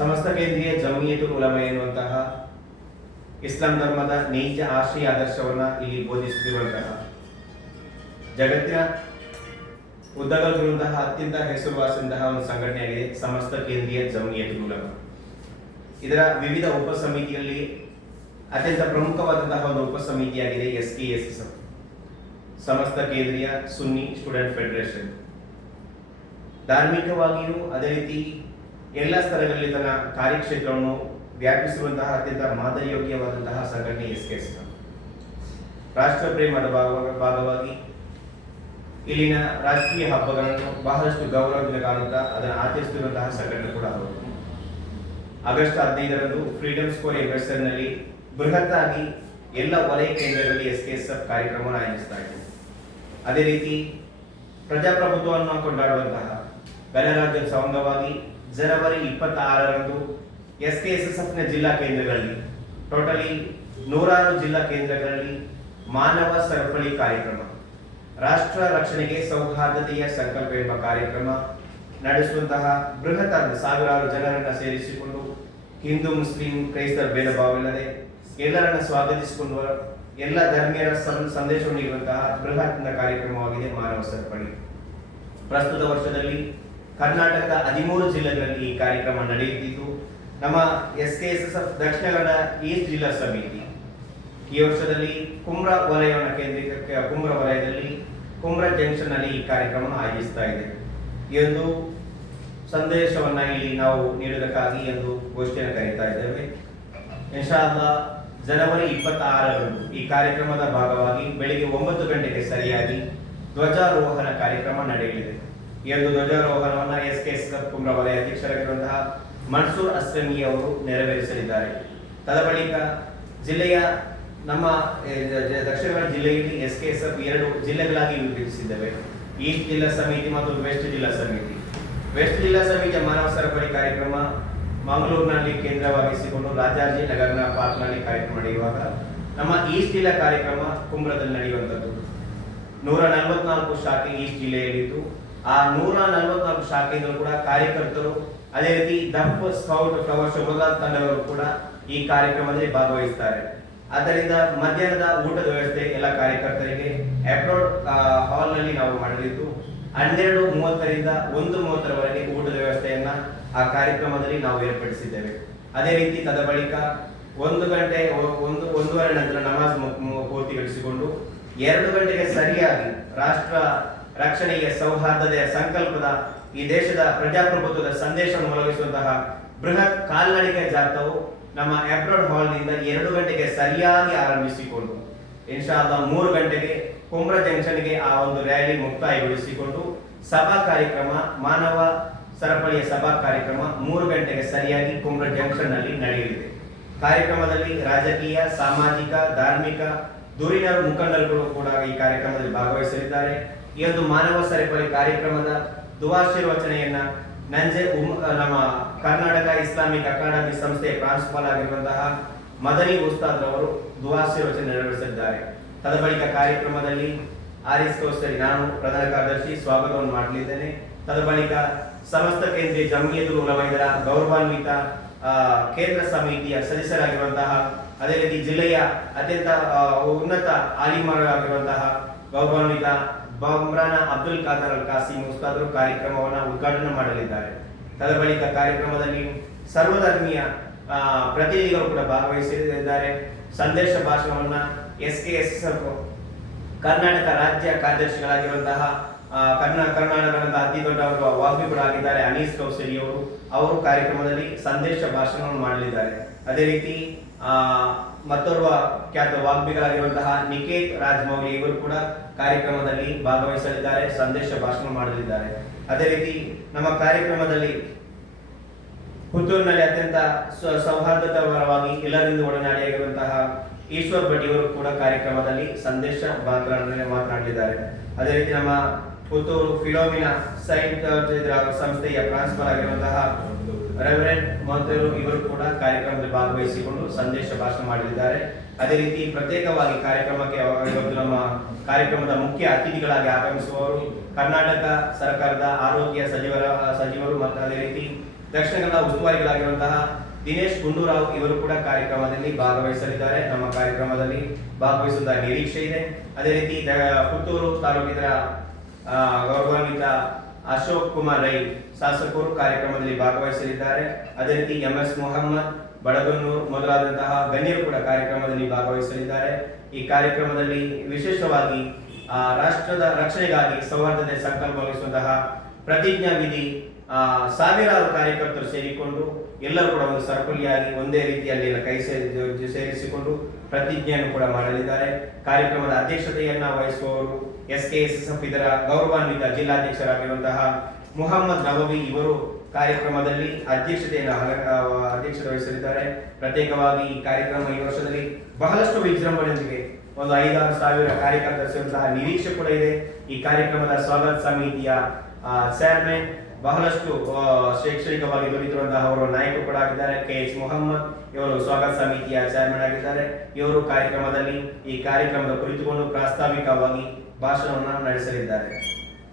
ಸಮಸ್ತ ಕೇಂದ್ರೀಯ ಜಮೀಯತು ಉಲಮ ಎನ್ನುವಂತಹ ಇಸ್ಲಾಂ ಧರ್ಮದ ನೈಜ ಆಶ್ರಯ ಆದರ್ಶವನ್ನು ಇಲ್ಲಿ ಬೋಧಿಸುತ್ತಿರುವಂತಹ ಜಗತ್ತಿನ ಉದ್ದಗಲಿರುವಂತಹ ಅತ್ಯಂತ ಹೆಸರುವಾಸಿದಂತಹ ಒಂದು ಸಂಘಟನೆಯಾಗಿದೆ, ಸಮಸ್ತ ಕೇಂದ್ರೀಯ ಜಮೀಯತು ಉಲಮ ಇದರ ವಿವಿಧ ಉಪ ಸಮಿತಿಯಲ್ಲಿ ಅತ್ಯಂತ ಪ್ರಮುಖವಾದಂತಹ ಒಂದು ಉಪ ಸಮಿತಿಯಾಗಿದೆ S K S S Samastha Kendriya Sunni student federation. ಧಾರ್ಮಿಕವಾಗಿಯೂ ಅದೇ ರೀತಿ ಎಲ್ಲ ಸ್ಥಳಗಳಲ್ಲಿ ತನ್ನ ಕಾರ್ಯಕ್ಷೇತ್ರವನ್ನು ವ್ಯಾಪಿಸುವಂತಹ ಅತ್ಯಂತ ಮಾದರಿಯೋಗ್ಯವಾದಂತಹ ಸಂಘಟನೆ ಎಸ್ ಕೆ ರಾಷ್ಟ್ರ ಪ್ರೇಮದ ಭಾಗ- ಭಾಗವಾಗಿ ಇಲ್ಲಿನ ರಾಷ್ಟ್ರೀಯ ಹಬ್ಬಗಳನ್ನು ಬಹಳಷ್ಟು ಗೌರವದಿಂದ ಕಾಣುತ್ತಾ ಅದನ್ನು ಆಚರಿಸುತ್ತಿರುವಂತಹ ಸಂಘಟನೆ ಕೂಡ ಹೌದು ಆಗಸ್ಟ್ ಹದಿನೈದರಂದು ಫ್ರೀಡಮ್ ಸ್ಕೋರ್ ಹೆಸರಿನಲ್ಲಿ ಬೃಹತ್ ಆಗಿ ಎಲ್ಲ ವಲಯ ಕೇಂದ್ರಗಳಲ್ಲಿ ಎಸ್ ಕೆ ಎಸ್ ಕಾರ್ಯಕ್ರಮವನ್ನು ಆಯೋಜಿಸ್ತಾ ಇದೆ ಅದೇ ರೀತಿ ಪ್ರಜಾಪ್ರಭುತ್ವವನ್ನು ಕೊಂಡಾಡುವಂತಹ ಗಣರಾಜ್ಯೋತ್ಸವ ಅಂಗವಾಗಿ ಜನವರಿ ಇಪ್ಪತ್ತಾರರಂದು ಎಸ್ ಕೆ ಎಸ್ ಎಸ್ ಎಫ್ನ ಜಿಲ್ಲಾ ಕೇಂದ್ರಗಳಲ್ಲಿ, ಟೋಟಲಿ ನೂರಾರು ಜಿಲ್ಲಾ ಕೇಂದ್ರಗಳಲ್ಲಿ ಮಾನವ ಸರಪಳಿ ಕಾರ್ಯಕ್ರಮ, ರಾಷ್ಟ್ರ ರಕ್ಷಣೆಗೆ ಸೌಹಾರ್ದತೆಯ ಸಂಕಲ್ಪ ಎಂಬ ಕಾರ್ಯಕ್ರಮ ನಡೆಸುವಂತಹ ಬೃಹತ್ ಸಾವಿರಾರು ಜನರನ್ನ ಸೇರಿಸಿಕೊಂಡು ಹಿಂದೂ, ಮುಸ್ಲಿಂ, ಕ್ರೈಸ್ತರ ಭೇದ ಭಾವವಿಲ್ಲದೆ ಎಲ್ಲರನ್ನ ಸ್ವಾಗತಿಸಿಕೊಂಡು ಎಲ್ಲ ಧರ್ಮೀಯರ ಸಂದೇಶವನ್ನು ನೀಡುವಂತಹ ಬೃಹತ್ ಕಾರ್ಯಕ್ರಮವಾಗಿದೆ ಮಾನವ ಸರಪಳಿ. ಪ್ರಸ್ತುತ ವರ್ಷದಲ್ಲಿ ಕರ್ನಾಟಕದ ಹದಿಮೂರು ಜಿಲ್ಲೆಗಳಲ್ಲಿ ಈ ಕಾರ್ಯಕ್ರಮ ನಡೆಯುತ್ತಿದ್ದು, ನಮ್ಮ S K S S F Dakshina Kannada east ಜಿಲ್ಲಾ ಸಮಿತಿ ಈ ವರ್ಷದಲ್ಲಿ ಕುಮ್ರ ವಲಯವನ್ನು ಕೇಂದ್ರೀಕೃತ ಕುಮ್ರ ವಲಯದಲ್ಲಿ ಕುಮ್ರ ಜಂಕ್ಷನ್ನಲ್ಲಿ ಈ ಕಾರ್ಯಕ್ರಮ ಆಯೋಜಿಸ್ತಾ ಇದೆ. ಈ ಒಂದು ಸಂದೇಶವನ್ನ ಇಲ್ಲಿ ನಾವು ನೀಡುವುದಕ್ಕಾಗಿ ಒಂದು ಗೋಷ್ಠಿಯನ್ನು ಕರೀತಾ ಇದ್ದೇವೆ. ಇನ್ಶಾಲ್ಲಾ ಜನವರಿ ಇಪ್ಪತ್ತಾರರಂದು ಈ ಕಾರ್ಯಕ್ರಮದ ಭಾಗವಾಗಿ ಬೆಳಿಗ್ಗೆ ಒಂಬತ್ತು ಗಂಟೆಗೆ ಸರಿಯಾಗಿ ಧ್ವಜಾರೋಹಣ ಕಾರ್ಯಕ್ರಮ ನಡೆಯಲಿದೆ. ಈ ಒಂದು ಧ್ವಜಾರೋಹಣವನ್ನು ಎಸ್ ಕೆ ಎಸ್ ವಲಯ ಅಧ್ಯಕ್ಷರಾಗಿರುವಂತಹ ಮನ್ಸೂರ್ ಅಸ್ಲಮಿ ಅವರು ನೆರವೇರಿಸಲಿದ್ದಾರೆ. ತದ ಬಳಿಕ ಜಿಲ್ಲೆಯ ನಮ್ಮ ದಕ್ಷಿಣ ಕನ್ನಡ ಜಿಲ್ಲೆಯಲ್ಲಿ ಎಸ್ ಕೆ ಎಸ್ ಎಫ್ ಎರಡು ಜಿಲ್ಲೆಗಳಾಗಿ ವಿಭಜಿಸಿದ್ದೇವೆ. ಈಸ್ಟ್ ಜಿಲ್ಲಾ ಸಮಿತಿ ಮತ್ತು ವೆಸ್ಟ್ ಜಿಲ್ಲಾ ಸಮಿತಿ. ವೆಸ್ಟ್ ಜಿಲ್ಲಾ ಸಮಿತಿಯ ಮಾನವ ಸರಪಳಿ ಕಾರ್ಯಕ್ರಮ ಮಂಗಳೂರಿನಲ್ಲಿ ಕೇಂದ್ರವಾಗಿಸಿಕೊಂಡು ರಾಜಾಜಿ ನಗರ್ನ ಪಾರ್ಕ್ನಲ್ಲಿ ಕಾರ್ಯಕ್ರಮ ನಡೆಯುವಾಗ ನಮ್ಮ ಈಸ್ಟ್ ಜಿಲ್ಲಾ ಕಾರ್ಯಕ್ರಮ ಕುಂಬ್ರದಲ್ಲಿ ನಡೆಯುವಂಥದ್ದು. ನೂರ ನಲವತ್ನಾಲ್ಕು ಶಾಖೆ ಈಸ್ಟ್ ಜಿಲ್ಲೆಯಲ್ಲಿದ್ದು ಆ ನೂರ ನಲವತ್ನಾಲ್ಕು ಶಾಖೆಗಳು ಕೂಡ ಕಾರ್ಯಕರ್ತರು, ಅದೇ ರೀತಿ ದಪ್ಪ ಸ್ಕೌಟ್ ಫ್ಲವರ್ ಶೋಭಾ ತಂಡವರು ಕೂಡ ಈ ಕಾರ್ಯಕ್ರಮದಲ್ಲಿ ಭಾಗವಹಿಸ್ತಾರೆ. ಆದ್ದರಿಂದ ಮಧ್ಯಾಹ್ನದ ಊಟದ ವ್ಯವಸ್ಥೆ ಎಲ್ಲ ಕಾರ್ಯಕರ್ತರಿಗೆ ಅಪ್ರೋಡ್ ಹಾಲ್ನಲ್ಲಿ ನಾವು ಮಾಡಲಿದ್ದು, ಹನ್ನೆರಡು ಮೂವತ್ತರಿಂದ ಒಂದು ಮೂವತ್ತರವರೆಗೆ ಊಟದ ವ್ಯವಸ್ಥೆಯನ್ನ ಆ ಕಾರ್ಯಕ್ರಮದಲ್ಲಿ ನಾವು ಏರ್ಪಡಿಸಿದ್ದೇವೆ. ಅದೇ ರೀತಿ ತದ ಬಳಿಕ ಒಂದು ಗಂಟೆ, ಒಂದು, ಒಂದೂವರೆ ನಂತರ ನಮಾಜ್ ಪೂರ್ತಿಗೊಳಿಸಿಕೊಂಡು ಎರಡು ಗಂಟೆಗೆ ಸರಿಯಾಗಿ ರಾಷ್ಟ್ರ ರಕ್ಷಣೆಯ ಸೌಹಾರ್ದತೆಯ ಸಂಕಲ್ಪದ ಈ ದೇಶದ ಪ್ರಜಾಪ್ರಭುತ್ವದ ಸಂದೇಶವನ್ನು ಒದಗಿಸುವಂತಹ ಬೃಹತ್ ಕಾಲ್ನಡಿಗೆ ಜಾಥವು ನಮ್ಮ ಅಬ್ರೋಡ್ ಹಾಲ್ನಿಂದ ಎರಡು ಗಂಟೆಗೆ ಸರಿಯಾಗಿ ಆರಂಭಿಸಿಕೊಂಡು ಇನ್ಶಾಲ್ಲ ಮೂರು ಗಂಟೆಗೆ ಕುಮ್ರ ಜಂಕ್ಷನ್ಗೆ ಆ ಒಂದು ರ್ಯಾಲಿ ಮುಕ್ತಾಯಗೊಳಿಸಿಕೊಂಡು, ಸಭಾ ಕಾರ್ಯಕ್ರಮ, ಮಾನವ ಸರಪಳಿಯ ಸಭಾ ಕಾರ್ಯಕ್ರಮ ಮೂರು ಗಂಟೆಗೆ ಸರಿಯಾಗಿ ಕುಂಬ್ರ ಜಂಕ್ಷನ್ನಲ್ಲಿ ನಡೆಯಲಿದೆ. ಕಾರ್ಯಕ್ರಮದಲ್ಲಿ ರಾಜಕೀಯ, ಸಾಮಾಜಿಕ, ಧಾರ್ಮಿಕ ಧುರೀಣರ ಮುಖಂಡರುಗಳು ಕೂಡ ಈ ಕಾರ್ಯಕ್ರಮದಲ್ಲಿ ಭಾಗವಹಿಸಲಿದ್ದಾರೆ. ಈ ಒಂದು ಮಾನವ ಸರಪಳಿ ಕಾರ್ಯಕ್ರಮದ ದುವಾಶೀರ್ವಚನೆಯನ್ನ ನಂಜೆ ಉಮ್ ನಮ್ಮ ಕರ್ನಾಟಕ ಇಸ್ಲಾಮಿಕ್ ಅಕಾಡೆಮಿ ಸಂಸ್ಥೆಯ ಪ್ರಾಂಶುಪಾಲ ಆಗಿರುವಂತಹ ಮದನಿ ಉಸ್ತಾದ್ ರವರು ದುವಾಶೀರ್ವಚನೆ ನೆರವೇರಿಸಲಿದ್ದಾರೆ ತದಬಳಿಕ ಕಾರ್ಯಕ್ರಮದಲ್ಲಿ ಆರ್ ಎಸ್ ಕೋಸ್ಟರಿ ನಾನು ಪ್ರಧಾನ ಕಾರ್ಯದರ್ಶಿ ಸ್ವಾಗತವನ್ನು ಮಾಡಲಿದ್ದೇನೆ. ತದಬಳಿಕ ಸಮಸ್ತ ಕೇಂದ್ರೀಯ ಜಮಿಯತುಲ್ ಉಲಮೈದರ ಗೌರವಾನ್ವಿತ ಕೇಂದ್ರ ಸಮಿತಿಯ ಸದಸ್ಯರಾಗಿರುವಂತಹ, ಅದೇ ರೀತಿ ಜಿಲ್ಲೆಯ ಅತ್ಯಂತ ಉನ್ನತ ಆಲಿಮರಾಗಿರುವಂತಹ ಗೌರವಾನ್ವಿತ ಬಮ್ರಾನ ಅಬ್ದುಲ್ ಖಾದರ್ ಅಲ್ ಕಾಸಿಂ ಮುಸ್ತಾದ್ರು ಕಾರ್ಯಕ್ರಮವನ್ನು ಉದ್ಘಾಟನೆ ಮಾಡಲಿದ್ದಾರೆ. ತದ ಬಳಿಕ ಕಾರ್ಯಕ್ರಮದಲ್ಲಿ ಸರ್ವಧರ್ಮೀಯ ಪ್ರತಿನಿಧಿಗಳು ಕೂಡ ಭಾಗವಹಿಸಲಿದ್ದಾರೆ ಸಂದೇಶ ಭಾಷಣವನ್ನ ಎಸ್ ಕೆ ಎಸ್ ಕರ್ನಾಟಕ ರಾಜ್ಯ ಕಾರ್ಯದರ್ಶಿಗಳಾಗಿರುವಂತಹ ಕರ್ನಾ, ಕರ್ನಾಟಕದ ಅತಿ ದೊಡ್ಡವರು ವಾಗ್ಮಿ ಕೂಡ ಆಗಿದ್ದಾರೆ, ಅನೀಸ್ ಕೌಸರಿ ಅವರು. ಅವರು ಕಾರ್ಯಕ್ರಮದಲ್ಲಿ ಸಂದೇಶ ಭಾಷಣವನ್ನು ಮಾಡಲಿದ್ದಾರೆ. ಅದೇ ರೀತಿ ಮತ್ತೋರ್ವ ಖ್ಯಾತ ವಾಗ್ಮಿಗಳಾಗಿರುವಂತಹ ನಿಕೇತ್ ರಾಜ್ಮೌಲಿ ಇವರು ಕೂಡ ಕಾರ್ಯಕ್ರಮದಲ್ಲಿ ಭಾಗವಹಿಸಲಿದ್ದಾರೆ, ಸಂದೇಶ ಭಾಷಣ ಮಾಡಲಿದ್ದಾರೆ. ಅದೇ ರೀತಿ ನಮ್ಮ ಕಾರ್ಯಕ್ರಮದಲ್ಲಿ ಪುತ್ತೂರಿನಲ್ಲಿ ಅತ್ಯಂತ ಸೌಹಾರ್ದತಪರವಾಗಿ ಎಲ್ಲರಿಂದ ಒಡನಾಡಿಯಾಗಿರುವಂತಹ ಈಶ್ವರ್ ಭಟ್ ಇವರು ಕೂಡ ಕಾರ್ಯಕ್ರಮದಲ್ಲಿ ಸಂದೇಶ ಮಾತನಾಡ ಮಾತನಾಡಲಿದ್ದಾರೆ. ಅದೇ ರೀತಿ ನಮ್ಮ ಪುತ್ತೂರು ಫಿಲೋಮಿನಾ ಸೈಂಟ್ ಸಂಸ್ಥೆಯ ಪ್ರಾನ್ಸಿಪಲ್ ಆಗಿರುವಂತಹ ರೆವರೆಂಟ್ ಮೊಂತೇರು ಇವರು ಕೂಡ ಕಾರ್ಯಕ್ರಮದಲ್ಲಿ ಭಾಗವಹಿಸಿಕೊಂಡು ಸಂದೇಶ ಭಾಷಣ ಮಾಡಲಿದ್ದಾರೆ. ಅದೇ ರೀತಿ ಪ್ರತ್ಯೇಕವಾಗಿ ಕಾರ್ಯಕ್ರಮಕ್ಕೆ ಇವತ್ತು ನಮ್ಮ ಕಾರ್ಯಕ್ರಮದ ಮುಖ್ಯ ಅತಿಥಿಗಳಾಗಿ ಆಗಮಿಸುವವರು ಕರ್ನಾಟಕ ಸರ್ಕಾರದ ಆರೋಗ್ಯ ಸಚಿವರ, ಸಚಿವರು ಮತ್ತು ಅದೇ ರೀತಿ ದಕ್ಷಿಣ ಕನ್ನಡ ಉಸ್ತುವಾರಿಗಳಾಗಿರುವಂತಹ ದಿನೇಶ್ ಗುಂಡೂರಾವ್ ಇವರು ಕೂಡ ಕಾರ್ಯಕ್ರಮದಲ್ಲಿ ಭಾಗವಹಿಸಲಿದ್ದಾರೆ. ನಮ್ಮ ಕಾರ್ಯಕ್ರಮದಲ್ಲಿ ಭಾಗವಹಿಸುವ ನಿರೀಕ್ಷೆ ಇದೆ. ಅದೇ ರೀತಿ ಪುತ್ತೂರು ತಾಲೂಕಿನ ಗೌರವಾನ್ವಿತ ಅಶೋಕ್ ಕುಮಾರ್ ರೈ ಶಾಸಕರು ಕಾರ್ಯಕ್ರಮದಲ್ಲಿ ಭಾಗವಹಿಸಲಿದ್ದಾರೆ. ಅದೇ ರೀತಿ ಎಂ ಎಸ್ ಮೊಹಮ್ಮದ್ ಬಡಗನ್ನೂರ್ ಮೊದಲಾದಂತಹ ಗಣ್ಯರು ಕೂಡ ಕಾರ್ಯಕ್ರಮದಲ್ಲಿ ಭಾಗವಹಿಸಲಿದ್ದಾರೆ. ಈ ಕಾರ್ಯಕ್ರಮದಲ್ಲಿ ವಿಶೇಷವಾಗಿ ರಾಷ್ಟ್ರದ ರಕ್ಷಣೆಗಾಗಿ ಸೌಹಾರ್ದತೆ ಸಂಕಲ್ಪ ವಹಿಸುವಂತಹ ಪ್ರತಿಜ್ಞಾ ವಿಧಿ ಸಾವಿರಾರು ಕಾರ್ಯಕರ್ತರು ಸೇರಿಕೊಂಡು ಎಲ್ಲರೂ ಕೂಡ ಒಂದು ಸರ್ಕುಲಿಯಾಗಿ ಒಂದೇ ರೀತಿಯಲ್ಲಿ ಕೈ ಸೇರಿ ಸೇರಿಸಿಕೊಂಡು ಪ್ರತಿಜ್ಞೆಯನ್ನು ಕೂಡ ಮಾಡಲಿದ್ದಾರೆ. ಕಾರ್ಯಕ್ರಮದ ಅಧ್ಯಕ್ಷತೆಯನ್ನ ವಹಿಸುವವರು S K S S F ಇದರ ಗೌರವಾನ್ವಿತ ಜಿಲ್ಲಾಧ್ಯಕ್ಷರಾಗಿರುವಂತಹ ಮುಹಮ್ಮದ್ ನವವಿ ಇವರು ಕಾರ್ಯಕ್ರಮದಲ್ಲಿ ಅಧ್ಯಕ್ಷತೆಯನ್ನು ಅಧ್ಯಕ್ಷತೆ ವಹಿಸಲಿದ್ದಾರೆ. ಪ್ರತ್ಯೇಕವಾಗಿ ಈ ಕಾರ್ಯಕ್ರಮ ಈ ವರ್ಷದಲ್ಲಿ ಬಹಳಷ್ಟು ವಿಜೃಂಭಣೆಯೊಂದಿಗೆ ಒಂದು ಐದಾರು ಸಾವಿರ ಕಾರ್ಯಕರ್ತರು ಸೇರುವಂತಹ ನಿರೀಕ್ಷೆ ಕೂಡ ಇದೆ. ಈ ಕಾರ್ಯಕ್ರಮದ ಸ್ವಾಗತ ಸಮಿತಿಯ ಚೇರ್ಮನ್ ಬಹಳಷ್ಟು ಶೈಕ್ಷಣಿಕವಾಗಿ ದೊರೆತಿರುವಂತಹ ಅವರು ನಾಯಕರು ಕೂಡ ಆಗಿದ್ದಾರೆ. ಕೆ ಎಚ್ ಮೊಹಮ್ಮದ್ ಇವರು ಸ್ವಾಗತ ಸಮಿತಿಯ ಚೇರ್ಮನ್ ಆಗಿದ್ದಾರೆ. ಇವರು ಕಾರ್ಯಕ್ರಮದಲ್ಲಿ ಈ ಕಾರ್ಯಕ್ರಮದ ಕುರಿತುಕೊಂಡು ಪ್ರಾಸ್ತಾವಿಕವಾಗಿ ಭಾಷಣವನ್ನು ನಡೆಸಲಿದ್ದಾರೆ.